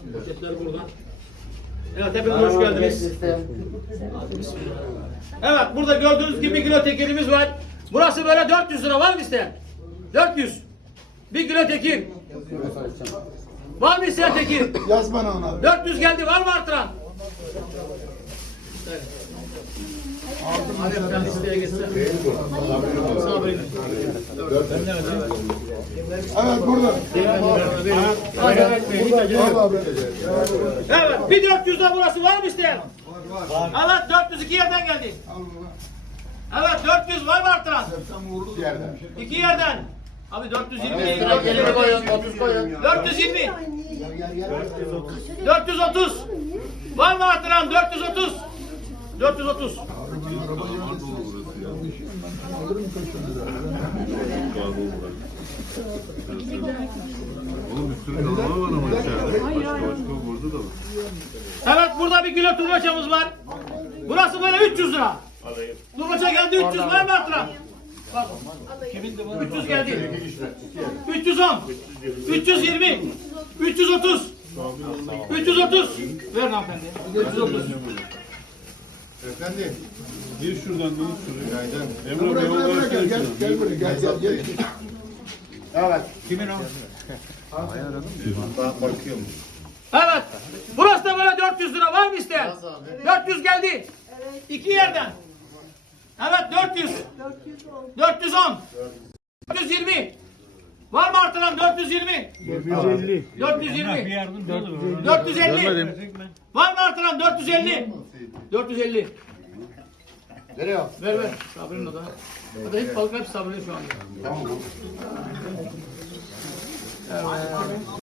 Poşetler burada. Evet, hepiniz hoş geldiniz. Evet, burada gördüğünüz gibi 1 kilo tekelimiz var. Burası böyle 400 lira, var mı isteyen? 400. 1 kilo tekir. Var mı isteyen tekir? Yaz bana onu. 400 geldi, var mı artıran? Hadi efendim listeye geçsin. Sabri'nin. Evet burada. Evet, bir 400 lira burası, var mı isteyen? Evet, 402 yerden geldi. Evet, 400 var mı artıran? İki yerden. Abi 420 lira koyun, 30 koyun. 420. 430. Var mı artıran? 430. 430. Oğlum bir sürü canavar var ama içeride. Başka burada da var. Evet, burada 1 kilo turbaçamız var. Burası böyle 300 lira. Turbaça geldi, 300 var mı artıran? 300 geldi. 310. 320. 330. 330. Ver hanımefendi. 330. Efendi. Gir şuradan bunu sürüyor. Emre Buraya Bey buraya yollar gel gel gel buraya gel gel. Evet. Evet. Burası da böyle 400 lira, var mı isteyen? 400 geldi. İki yerden. Evet, 400. 410. 420. Var mı artıran? 420. 450. 420. 450. Var mı artıran? 450. 450. Nereye? Ver. Sabri'nin o da. O da hiç balık, hep Sabri'nin şu anda.